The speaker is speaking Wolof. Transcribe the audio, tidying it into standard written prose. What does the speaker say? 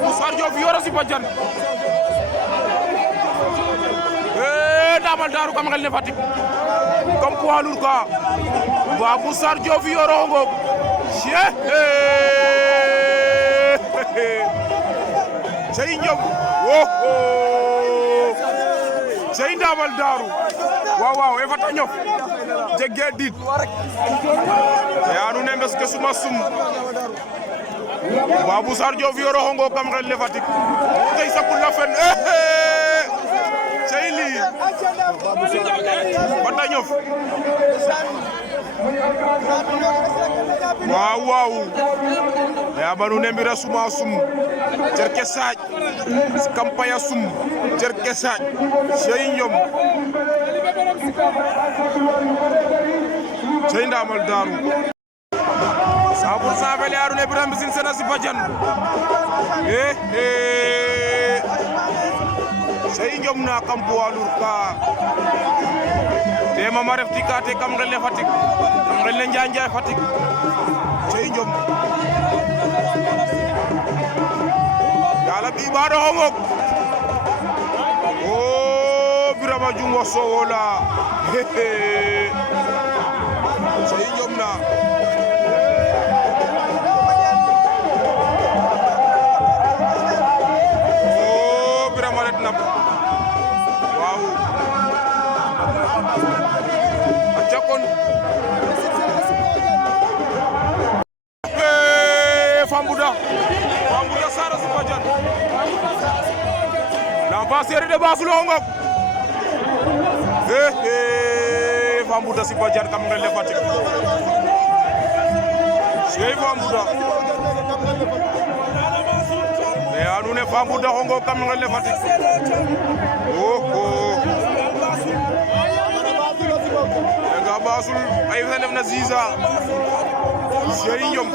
Babou Sarr Fiora Sipa Diane Ndamal Darou kam xel ne Fatick comme poids lourd ka Babou Sarr Fiora ngok Sey Ndiom Sey Ndamal Darou waaw e fata ñof jegge dit anu ne mbes ke suma sum Babou Sarr Fiora ngok kam xel ne Fatick tey sakul la fen Sey li fata ñof waaw ya banu ne mbira suma sum cerke saaj kampaya sum cerke saaj Sey Ndiom Sey Ndamal Darou 100% fele Arouna Birame Mbissine Sene Sipa Diane Sey Ndiom na kam poids lourd ka te mama ref tika te kam ngel ne Fatick kam ngel ne Njaay Fatick Sey Ndiom yala bi ba do ngok Birama Jungo Sowola Sey Ndiom na Birama ret na waaw ajakon Fambuda Sara Sipa Diane l'enfant série de Basulo ngok Fambuda Sipa Diane kam ngel ne Fatick Sey Fambuda e anu ne Fambuda ngok kam ngel ne Fatick nga Basul ay fa def na Ziza Sey Ndiom